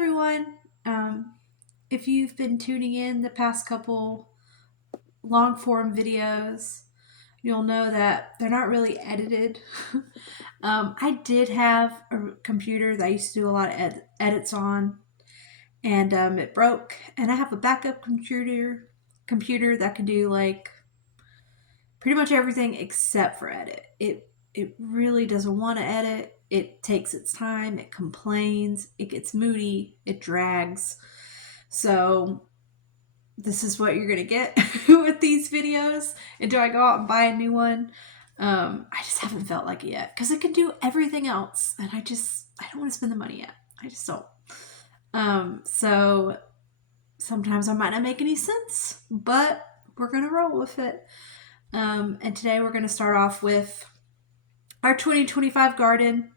everyone. Um, if you've been tuning in the past couple long form videos, you'll know that they're not really edited. I did have a computer that I used to do a lot of edits on, and it broke. And I have a backup computer that can do like pretty much everything except for edit. It really doesn't want to edit. It takes its time. It complains. It gets moody. It drags. So this is what you're gonna get with these videos. And do I go out and buy a new one? I just haven't felt like it yet because it can do everything else, and I don't want to spend the money yet. I just don't. So sometimes I might not make any sense, but we're gonna roll with it. And today we're gonna start off with our 2025 garden,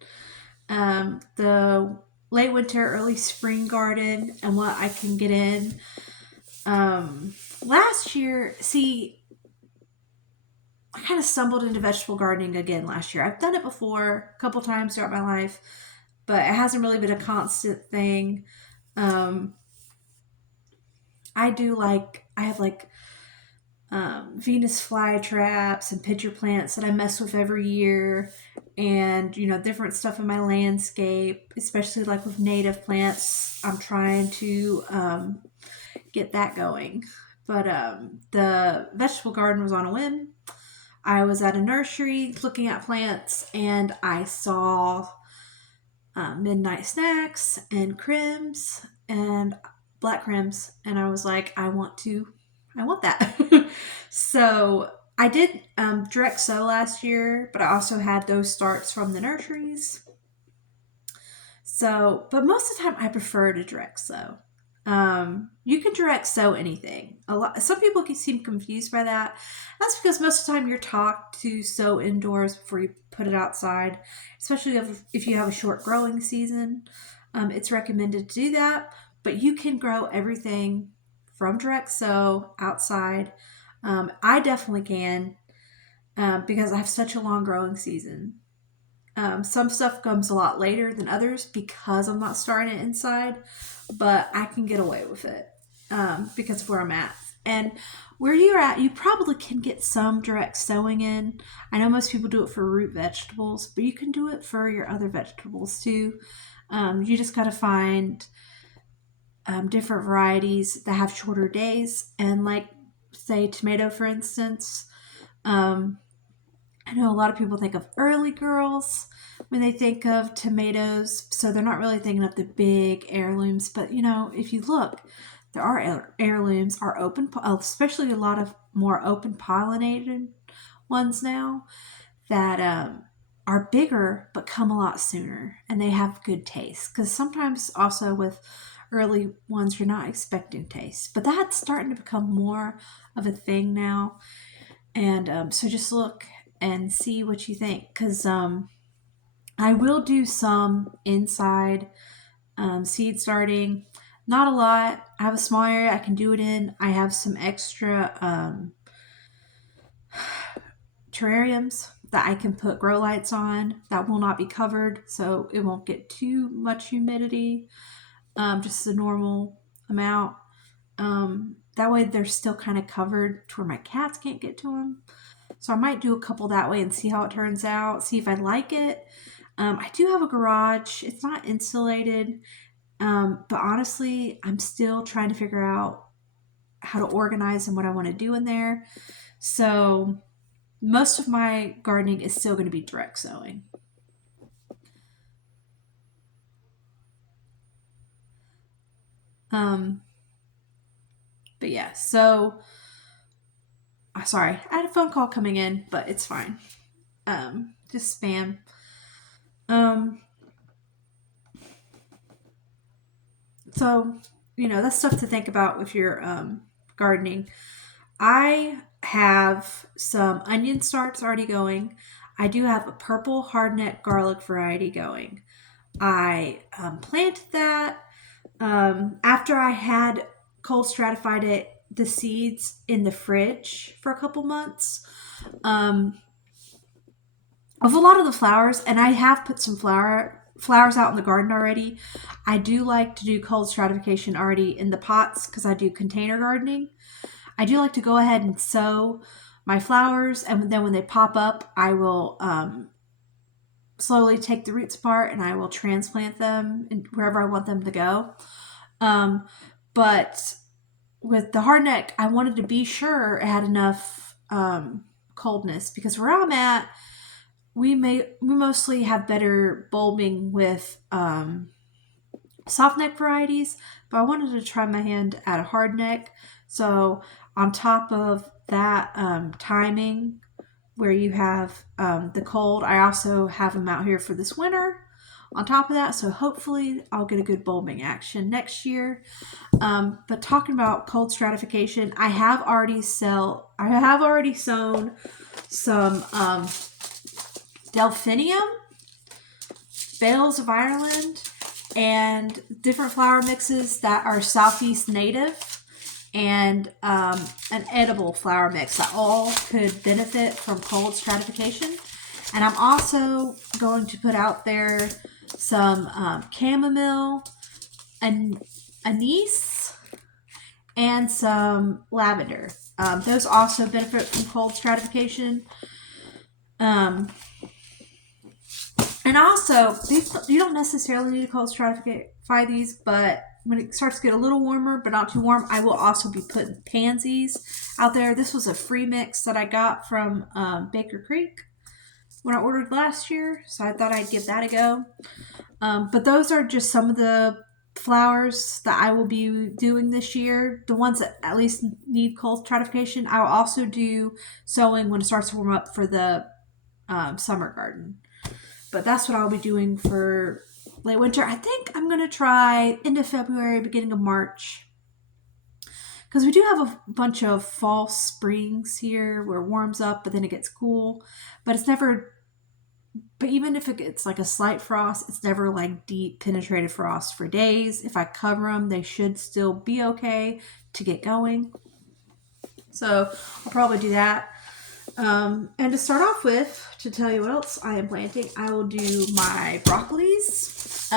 the late winter, early spring garden, and what I can get in. Last year, I kind of stumbled into vegetable gardening again last year. I've done it before a couple times throughout my life, but it hasn't really been a constant thing. I have Venus flytraps and pitcher plants that I mess with every year, and different stuff in my landscape, especially like with native plants. I'm trying to get that going. But the vegetable garden was on a whim. I was at a nursery looking at plants, and I saw midnight snacks and crims and black crims, and I was like, I want that. So I did direct sow last year, but I also had those starts from the nurseries. So, but most of the time I prefer to direct sow. You can direct sow anything. Some people can seem confused by that. That's because most of the time you're taught to sow indoors before you put it outside, especially if you have a short growing season. It's recommended to do that, but you can grow everything from direct sow outside. I definitely can because I have such a long growing season. Some stuff comes a lot later than others because I'm not starting it inside, but I can get away with it because of where I'm at. And where you're at, you probably can get some direct sowing in. I know most people do it for root vegetables, but you can do it for your other vegetables too. You just got to find different varieties that have shorter days. And like, say, tomato, for instance, I know a lot of people think of early girls when they think of tomatoes, so they're not really thinking of the big heirlooms. But if you look, there are heirlooms, are open, especially a lot of more open pollinated ones now that are bigger but come a lot sooner, and they have good taste. Because sometimes also with early ones, you're not expecting taste, but that's starting to become more of a thing now. And so just look and see what you think, because I will do some inside seed starting. Not a lot. I have a small area I can do it in. I have some extra terrariums that I can put grow lights on that will not be covered, so it won't get too much humidity, just the normal amount. That way they're still kind of covered to where my cats can't get to them. So I might do a couple that way and see how it turns out, see if I like it. I do have a garage. It's not insulated, but honestly, I'm still trying to figure out how to organize and what I want to do in there. So most of my gardening is still going to be direct sowing. But yeah, so sorry, I had a phone call coming in, but it's fine. Just spam. So that's stuff to think about with your gardening. I have some onion starts already going. I do have a purple hardneck garlic variety going. I planted that after I had cold stratified the seeds in the fridge for a couple months. Of a lot of the flowers, and I have put some flower flowers out in the garden already, I do like to do cold stratification already in the pots because I do container gardening. I do like to go ahead and sow my flowers, and then when they pop up, I will slowly take the roots apart and I will transplant them wherever I want them to go. But with the hardneck, I wanted to be sure it had enough coldness, because where I'm at, we mostly have better bulbing with soft neck varieties, but I wanted to try my hand at a hard neck. So on top of that timing where you have the cold, I also have them out here for this winter on top of that. So hopefully I'll get a good bulbing action next year. But talking about cold stratification, I have already sown some Delphinium, Bales of Ireland, and different flower mixes that are Southeast native, and an edible flower mix that all could benefit from cold stratification. And I'm also going to put out there some chamomile, and anise, and some lavender. Those also benefit from cold stratification. And also, you don't necessarily need to cold stratify these, but when it starts to get a little warmer, but not too warm, I will also be putting pansies out there. This was a free mix that I got from Baker Creek when I ordered last year, so I thought I'd give that a go. But those are just some of the flowers that I will be doing this year. The ones that at least need cold stratification. I will also do sowing when it starts to warm up for the summer garden. But that's what I'll be doing for late winter. I think I'm going to try end of February, beginning of March. Because we do have a bunch of fall springs here where it warms up, but then it gets cool. But it's never, but even if it gets like a slight frost, it's never like deep penetrated frost for days. If I cover them, they should still be okay to get going. So I'll probably do that. And to start off with, to tell you what else I am planting, I will do my broccolis.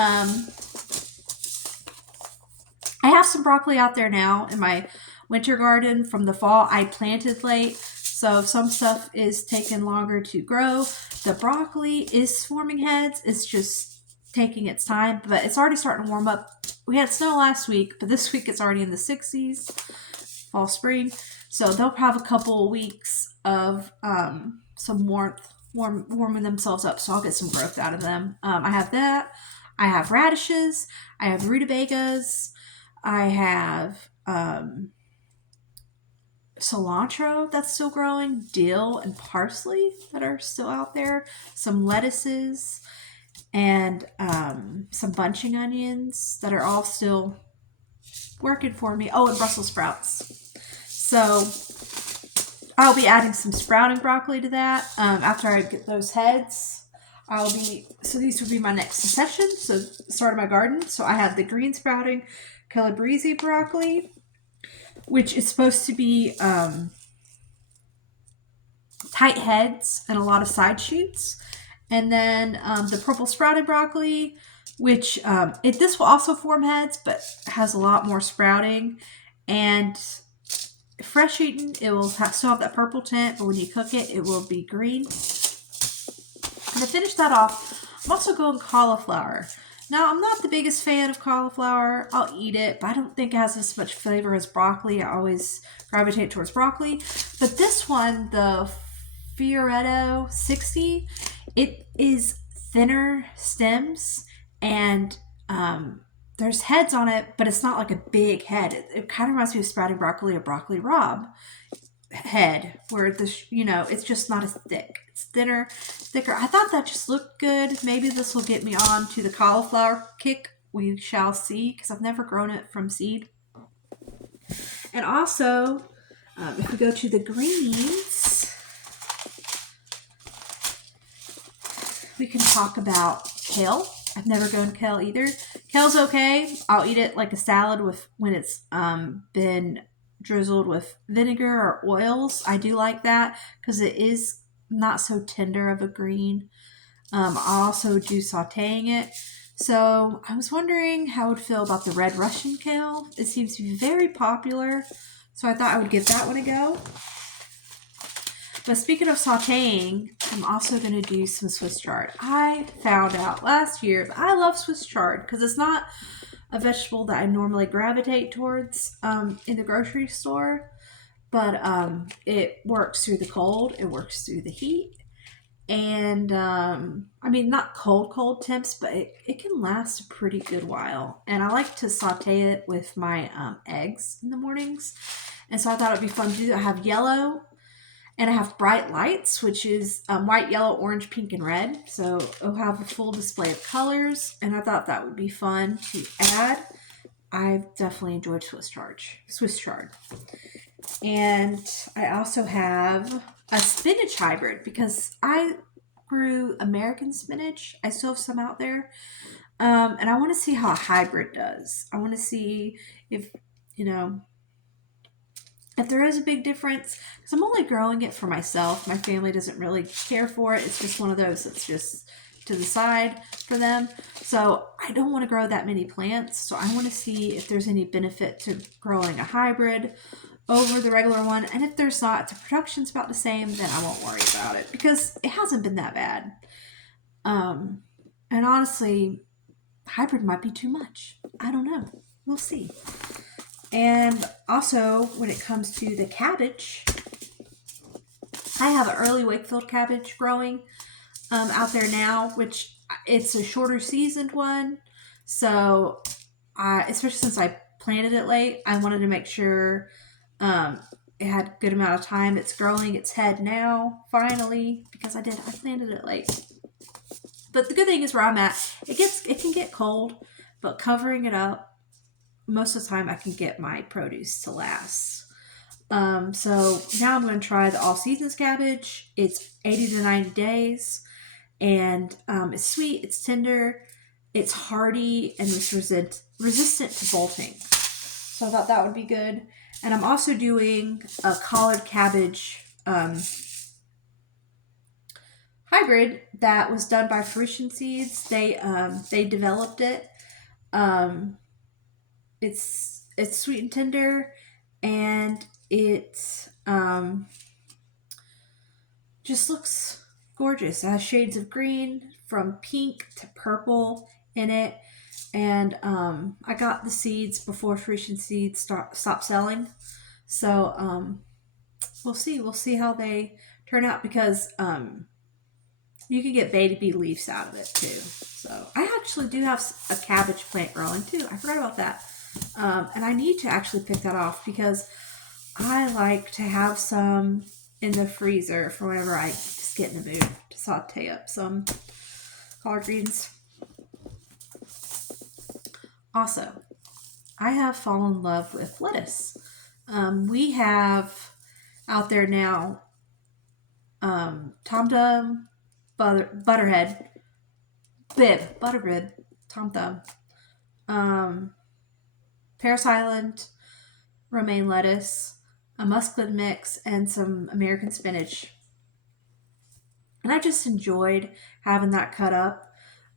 I have some broccoli out there now in my winter garden from the fall. I planted late, so some stuff is taking longer to grow. The broccoli is forming heads. It's just taking its time, but it's already starting to warm up. We had snow last week, but this week it's already in the 60s, fall, spring. So they'll have a couple of weeks of some warming themselves up, so I'll get some growth out of them. I have that. I have radishes. I have rutabagas. I have cilantro that's still growing, dill and parsley that are still out there, some lettuces, and some bunching onions that are all still working for me. Oh, and Brussels sprouts. So I'll be adding some sprouting broccoli to that after I get those heads. So these will be my next session. So start of my garden. So I have the green sprouting Calabrese broccoli, which is supposed to be tight heads and a lot of side shoots. And then the purple sprouted broccoli, which this will also form heads, but has a lot more sprouting. And fresh eaten, it will still have that purple tint, but when you cook it, it will be green. And to finish that off, I'm also going cauliflower. Now, I'm not the biggest fan of cauliflower. I'll eat it, but I don't think it has as much flavor as broccoli. I always gravitate towards broccoli. But this one, the Fioretto 60, it is thinner stems, and there's heads on it, but it's not like a big head. It kind of reminds me of sprouting broccoli or broccoli rabe head, where it's just not as thick. It's thicker. I thought that just looked good. Maybe this will get me on to the cauliflower kick. We shall see, because I've never grown it from seed. And also, if we go to the greens, we can talk about kale. I've never grown kale either. Kale's okay. I'll eat it like a salad when it's been drizzled with vinegar or oils. I do like that because it is not so tender of a green. I'll also do sauteing it. So I was wondering how I would feel about the red Russian kale. It seems to be very popular, so I thought I would give that one a go. But speaking of sauteing, I'm also going to do some Swiss chard. I found out last year that I love Swiss chard because it's not a vegetable that I normally gravitate towards in the grocery store, but it works through the cold, it works through the heat, and I mean, not cold temps, but it can last a pretty good while. And I like to saute it with my eggs in the mornings, and so I thought it'd be fun to do. I have yellow, and I have bright lights, which is white, yellow, orange, pink, and red. So it'll have a full display of colors, and I thought that would be fun to add. I've definitely enjoyed Swiss chard. And I also have a spinach hybrid because I grew American spinach. I still have some out there. And I want to see how a hybrid does. I want to see if, you know, if there is a big difference, because I'm only growing it for myself. My family doesn't really care for it. It's just one of those that's just to the side for them. So I don't want to grow that many plants. So I want to see if there's any benefit to growing a hybrid over the regular one. And if there's not, if the production's about the same, then I won't worry about it because it hasn't been that bad. And honestly, hybrid might be too much. I don't know. We'll see. And also, when it comes to the cabbage, I have an early Wakefield cabbage growing out there now, which it's a shorter seasoned one. So, especially since I planted it late, I wanted to make sure it had a good amount of time. It's growing its head now, finally, because I planted it late. But the good thing is where I'm at, it can get cold, but covering it up, most of the time I can get my produce to last. So now I'm going to try the all seasons cabbage. It's 80 to 90 days, and it's sweet, it's tender, it's hardy, and it's resistant to bolting. So I thought that would be good. And I'm also doing a collared cabbage hybrid that was done by Fruition Seeds. They developed it. It's sweet and tender, and it just looks gorgeous. It has shades of green from pink to purple in it. And I got the seeds before Fruition Seeds stopped selling. So we'll see. We'll see how they turn out because you can get baby leaves out of it too. So I actually do have a cabbage plant growing too. I forgot about that. And I need to actually pick that off because I like to have some in the freezer for whenever I just get in the mood to saute up some collard greens. Also, I have fallen in love with lettuce. We have out there now Tom Thumb, Butterhead, Butterbib, Tom Thumb, Paris Island, romaine lettuce, a musclid mix, and some American spinach. And I just enjoyed having that cut up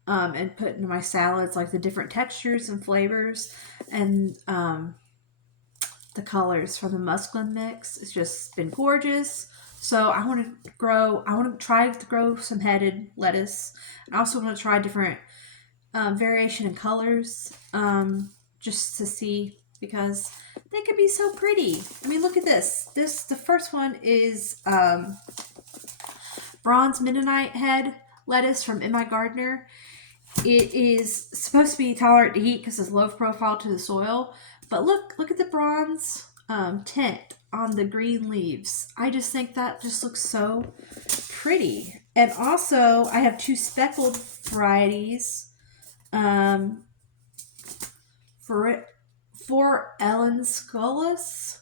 and put into my salads, like the different textures and flavors and the colors from the musclid mix. It's just been gorgeous. So I want to try to grow some headed lettuce. I also want to try different variation in colors just to see because they can be so pretty. I mean, look at this. The first one is bronze Mennonite head lettuce from M.I. Gardner. It is supposed to be tolerant to heat because it's low profile to the soil. But look at the bronze tint on the green leaves. I just think that just looks so pretty. And also, I have two speckled varieties. For Ellen Scullis,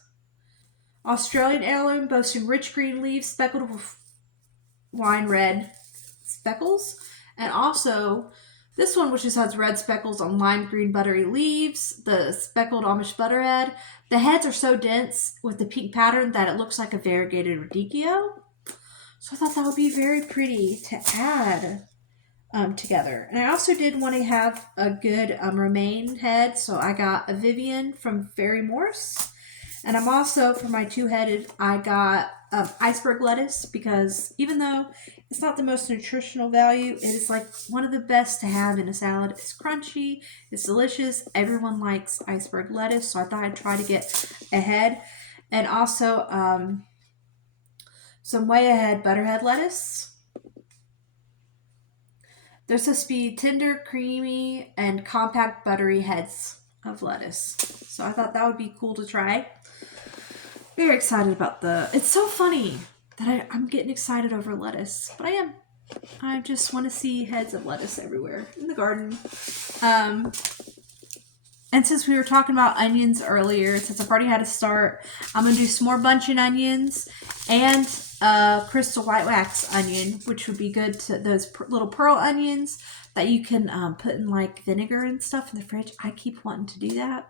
Australian heirloom boasting rich green leaves speckled with wine red speckles. And also, this one, which just has red speckles on lime green buttery leaves, the speckled Amish butterhead. The heads are so dense with the pink pattern that it looks like a variegated radicchio. So I thought that would be very pretty to add together. And I also did want to have a good romaine head, so I got a Vivian from Fairy Morse. And I'm also, for my two-headed, I got iceberg lettuce, because even though it's not the most nutritional value, it is like one of the best to have in a salad. It's crunchy, it's delicious. Everyone likes iceberg lettuce, so I thought I'd try to get ahead. And also some way ahead butterhead lettuce. They're supposed to be tender, creamy, and compact buttery heads of lettuce. So I thought that would be cool to try. Very excited about it's so funny that I'm getting excited over lettuce, but I am. I just want to see heads of lettuce everywhere in the garden. And since we were talking about onions earlier, since I've already had a start, I'm going to do some more buncheon onions and crystal white wax onion, which would be good to those little pearl onions that you can put in like vinegar and stuff in the fridge. I keep wanting to do that.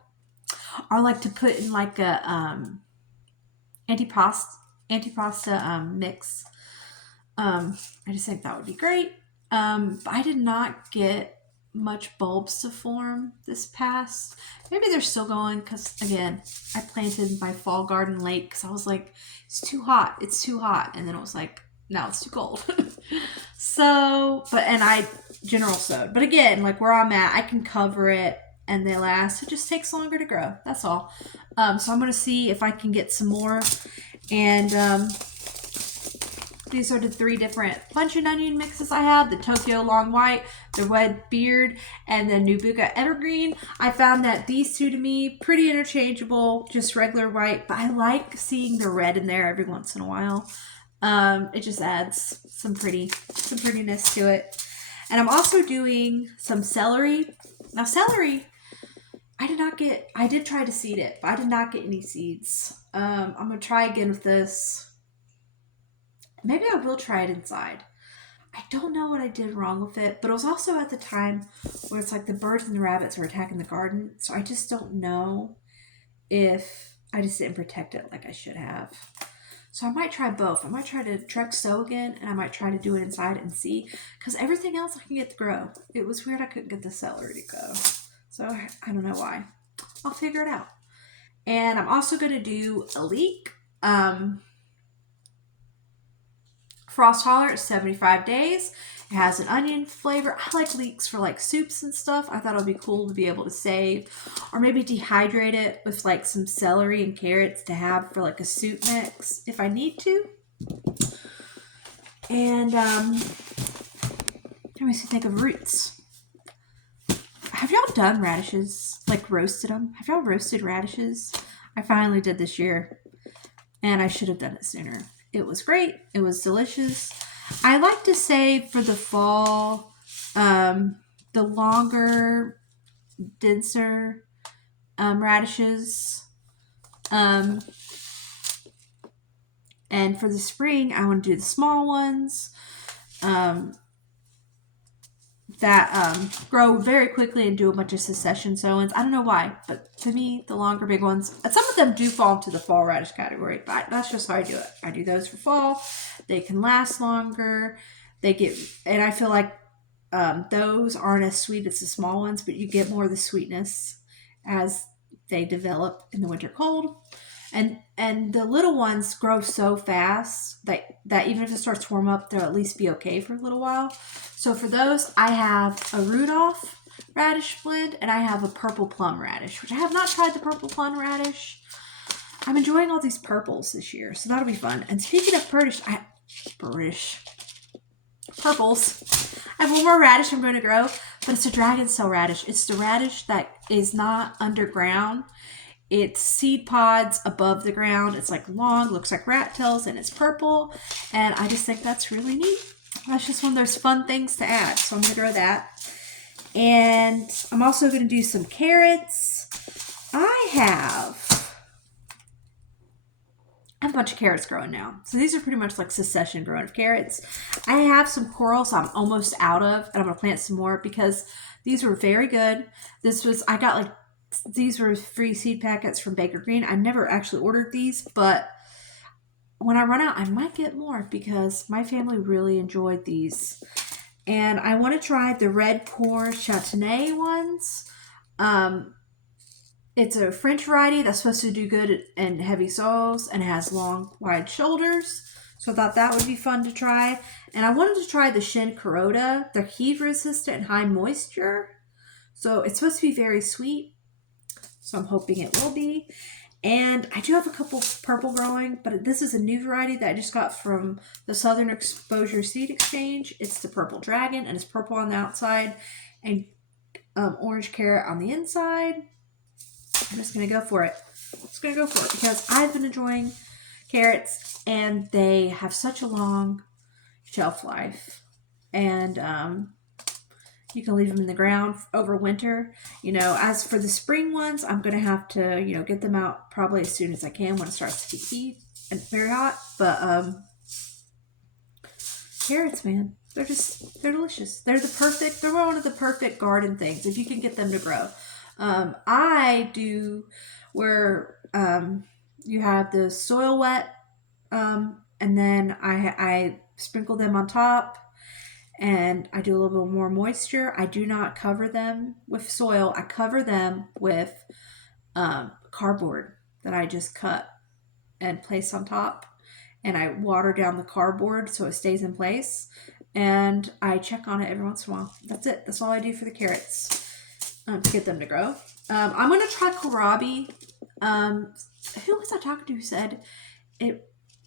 Or like to put in like a antipasta mix. I just think that would be great. But I did not get much bulbs to form this past. Maybe they're still going, because again, I planted my fall garden late because I was like, it's too hot, and then it was like, now it's too cold. So, and I general sowed, but again, like where I'm at, I can cover it and they last. It just takes longer to grow, that's all. So I'm gonna see if I can get some more. And these are the 3 different buncheon onion mixes I have: the Tokyo Long White, the Red Beard, and the Nubuka Evergreen. I found that these 2 to me, pretty interchangeable, just regular white, but I like seeing the red in there every once in a while. It just adds some prettiness to it. And I'm also doing some celery. Now celery, I did try to seed it, but I did not get any seeds. I'm going to try again with this. Maybe I will try it inside. I don't know what I did wrong with it, but it was also at the time where it's like the birds and the rabbits were attacking the garden. So I just don't know if I just didn't protect it like I should have. So I might try both. I might try to Trex sow again, and I might try to do it inside and see. Because everything else I can get to grow. It was weird I couldn't get the celery to go. So I don't know why. I'll figure it out. And I'm also going to do a leek. Frost Holler, 75 days. It has an onion flavor. I like leeks for like soups and stuff. I thought it would be cool to be able to save, or maybe dehydrate it with like some celery and carrots to have for like a soup mix if I need to. And let me think of roots. Have y'all done radishes? Like roasted them? Have y'all roasted radishes? I finally did this year, and I should have done it sooner. It was great. It was delicious. I like to save for the fall the longer, denser radishes. And for the spring, I want to do the small ones that grow very quickly and do a bunch of succession sowings. I don't know why, but to me, the longer, big ones, and some of them do fall into the fall radish category, but that's just how I do it. I do those for fall. They can last longer. And I feel like those aren't as sweet as the small ones, but you get more of the sweetness as they develop in the winter cold. And the little ones grow so fast that even if it starts to warm up, they'll at least be okay for a little while. So for those, I have a Rudolph radish blend, and I have a purple plum radish, which I have not tried the purple plum radish. I'm enjoying all these purples this year, so that'll be fun. And speaking of purples, I have one more radish I'm going to grow, but it's a dragon cell radish. It's the radish that is not underground. It's seed pods above the ground. It's like long, looks like rat tails, and it's purple. And I just think that's really neat. That's just one of those fun things to add. So I'm going to grow that. And I'm also going to do some carrots. I have a bunch of carrots growing now. So these are pretty much like succession growing of carrots. I have some coral, so I'm almost out of, and I'm going to plant some more because these were very good. These were free seed packets from Baker Green. I never actually ordered these, but when I run out, I might get more because my family really enjoyed these. And I want to try the Red Corps Châtenay ones. It's a French variety that's supposed to do good in heavy soils and has long, wide shoulders. So I thought that would be fun to try. And I wanted to try the Shin Kuroda. They're heat resistant and high moisture. So it's supposed to be very sweet. So I'm hoping it will be. And I do have a couple purple growing, but this is a new variety that I just got from the Southern Exposure Seed Exchange. It's the Purple Dragon, and it's purple on the outside and orange carrot on the inside. I'm just going to go for it. Just going to go for it because I've been enjoying carrots, and they have such a long shelf life. And you can leave them in the ground over winter. As for the spring ones, I'm going to have to, get them out probably as soon as I can when it starts to get heat and very hot. But carrots, man, they're delicious. They're one of the perfect garden things if you can get them to grow. I do where you have the soil wet, and then I sprinkle them on top. And I do a little bit more moisture. I do not cover them with soil. I cover them with cardboard that I just cut and place on top. And I water down the cardboard so it stays in place. And I check on it every once in a while. That's it. That's all I do for the carrots to get them to grow. I'm going to try kohlrabi. Who was I talking to who said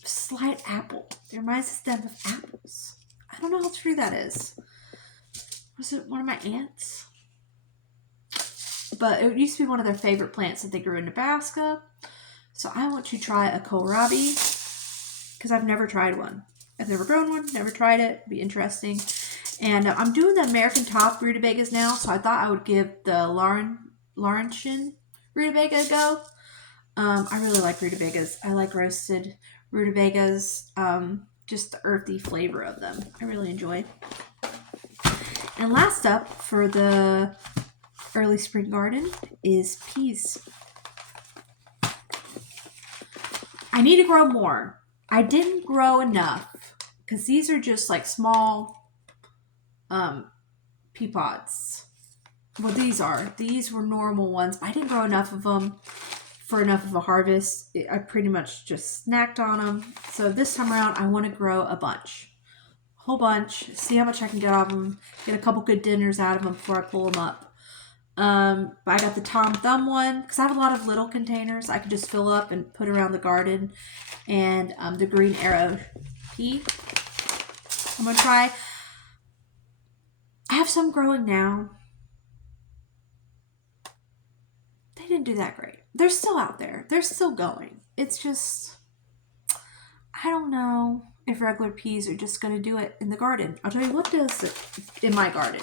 slight apple? It reminds them of apples. I don't know how true that is. Was it one of my aunts? But it used to be one of their favorite plants that they grew in Nebraska. So I want to try a kohlrabi because I've never tried one. I've never grown one, never tried it. It'd be interesting. And I'm doing the American top rutabagas now, so I thought I would give the Laurentian rutabaga a go. I really like rutabagas. I like roasted rutabagas. Just the earthy flavor of them. I really enjoy. And last up for the early spring garden is peas. I need to grow more. I didn't grow enough because these are just like small pea pods. Well, these were normal ones, but I didn't grow enough of them for enough of a harvest. I pretty much just snacked on them. So this time around, I want to grow a whole bunch, see how much I can get out of them, get a couple good dinners out of them before I pull them up. But I got the Tom Thumb one because I have a lot of little containers I can just fill up and put around the garden, and the Green Arrow pea. I'm gonna try. I have some growing now. They didn't do that great. They're still out there. They're still going. It's just, I don't know if regular peas are just going to do it in the garden. I'll tell you what does it in my garden.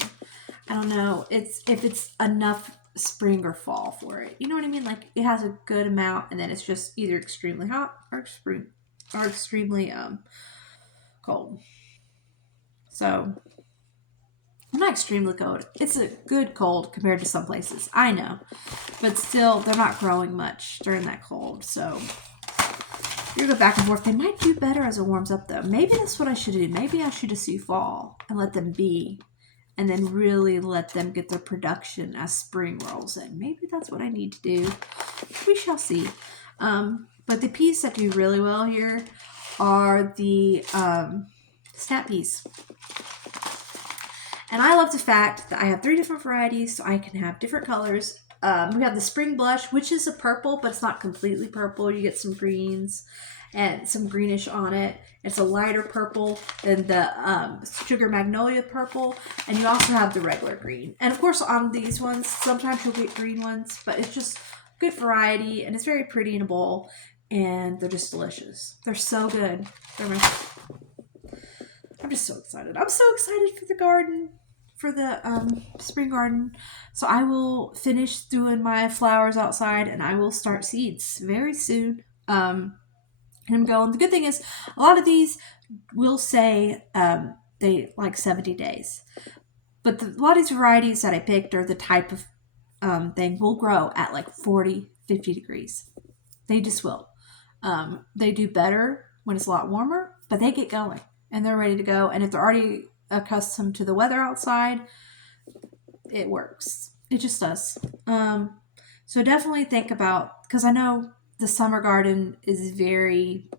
I don't know if it's enough spring or fall for it. You know what I mean? Like it has a good amount, and then it's just either extremely hot or extremely cold. So I'm not extremely cold. It's a good cold compared to some places. I know. But still, they're not growing much during that cold. So you go back and forth. They might do better as it warms up, though. Maybe that's what I should do. Maybe I should just do fall and let them be. And then really let them get their production as spring rolls in. Maybe that's what I need to do. We shall see. But the peas that do really well here are the snap peas. And I love the fact that I have 3 different varieties, so I can have different colors. We have the Spring Blush, which is a purple, but it's not completely purple. You get some greens and some greenish on it. It's a lighter purple than the Sugar Magnolia purple. And you also have the regular green. And of course, on these ones, sometimes you'll get green ones, but it's just good variety, and it's very pretty in a bowl, and they're just delicious. They're so good. I'm just so excited. I'm so excited for the garden, for the spring garden. So I will finish doing my flowers outside, and I will start seeds very soon. And I'm going. The good thing is, a lot of these will say they like 70 days. But a lot of these varieties that I picked are the type of thing will grow at like 40, 50 degrees. They just will. They do better when it's a lot warmer, but they get going and they're ready to go. And if they're already accustomed to the weather outside, it works. It just does. So definitely think about, because I know the summer garden is very,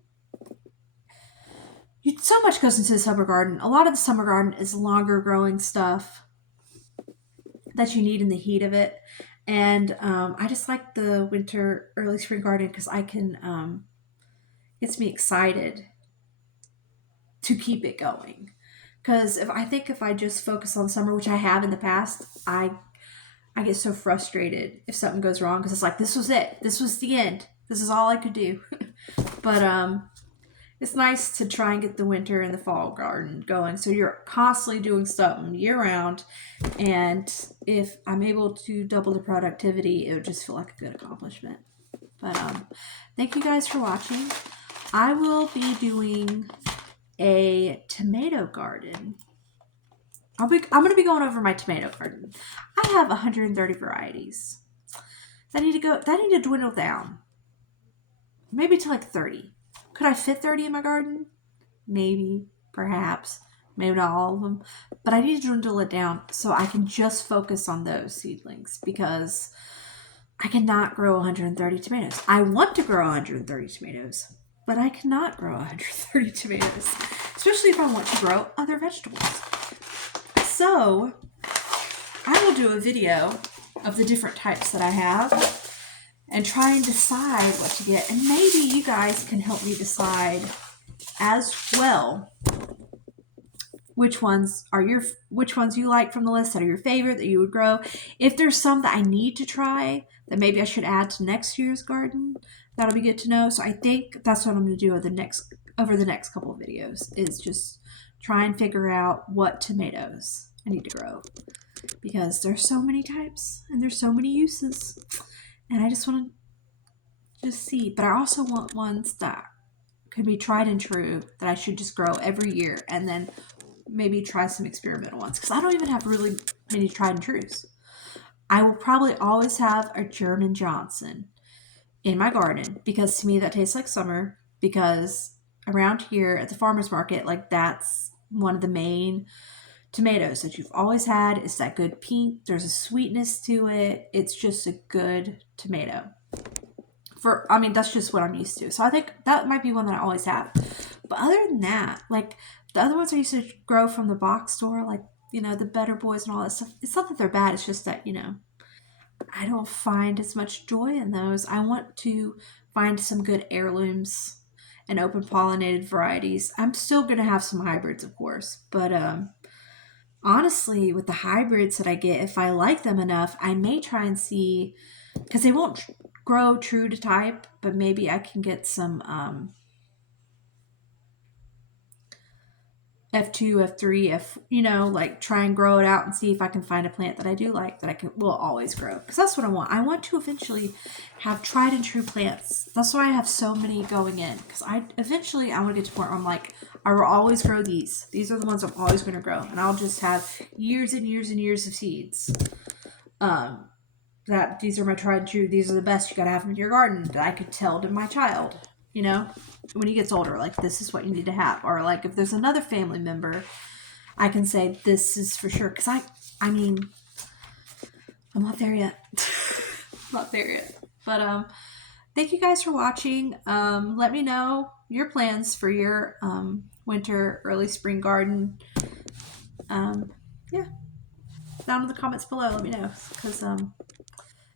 so much goes into the summer garden. A lot of the summer garden is longer growing stuff that you need in the heat of it. And I just like the winter, early spring garden because I can, gets me excited to keep it going. Because if I just focus on summer, which I have in the past, I get so frustrated if something goes wrong because it's like, this was it. This was the end. This is all I could do. But it's nice to try and get the winter and the fall garden going. So you're constantly doing something year round. And if I'm able to double the productivity, it would just feel like a good accomplishment. But thank you guys for watching. I will be doing a tomato garden. I'm going to be going over my tomato garden. I have 130 varieties. That need to dwindle down. Maybe to like 30. Could I fit 30 in my garden? Maybe, perhaps. Maybe not all of them. But I need to dwindle it down so I can just focus on those seedlings because I cannot grow 130 tomatoes. I want to grow 130 tomatoes, but I cannot grow 130 tomatoes, especially if I want to grow other vegetables. So I will do a video of the different types that I have and try and decide what to get. And maybe you guys can help me decide as well which ones you like from the list that are your favorite that you would grow. If there's some that I need to try that maybe I should add to next year's garden, that'll be good to know. So I think that's what I'm going to do over the next couple of videos, is just try and figure out what tomatoes I need to grow, because there's so many types and there's so many uses, and I just want to just see. But I also want ones that could be tried and true that I should just grow every year, and then maybe try some experimental ones, because I don't even have really many tried and trues. I will probably always have a German Johnson in my garden because to me that tastes like summer, because around here at the farmer's market, like, that's one of the main tomatoes that you've always had. It's that good pink. There's a sweetness to it. It's just a good tomato. That's just what I'm used to. So I think that might be one that I always have. But other than that, like the other ones I used to grow from the box store, like, the Better Boys and all that stuff, it's not that they're bad. It's just that, I don't find as much joy in those. I want to find some good heirlooms and open pollinated varieties. I'm still going to have some hybrids, of course, but honestly, with the hybrids that I get, if I like them enough, I may try and see, because they won't grow true to type, but maybe I can get some F2, F3, like try and grow it out and see if I can find a plant that I do like, that will always grow. Because that's what I want. I want to eventually have tried and true plants. That's why I have so many going in. Because I want to get to a point where I'm like, I will always grow these. These are the ones I'm always going to grow. And I'll just have years and years and years of seeds. That these are my tried and true. These are the best you got to have in your garden. That I could tell to my child, when he gets older, like, this is what you need to have. Or like if there's another family member, I can say this is for sure. Because I'm not there yet. Not there yet. But thank you guys for watching. Let me know your plans for your winter, early spring garden. Yeah, down in the comments below. Let me know, because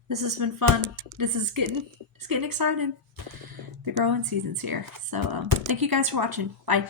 this has been fun. It's getting exciting. The growing season's here. So thank you guys for watching. Bye.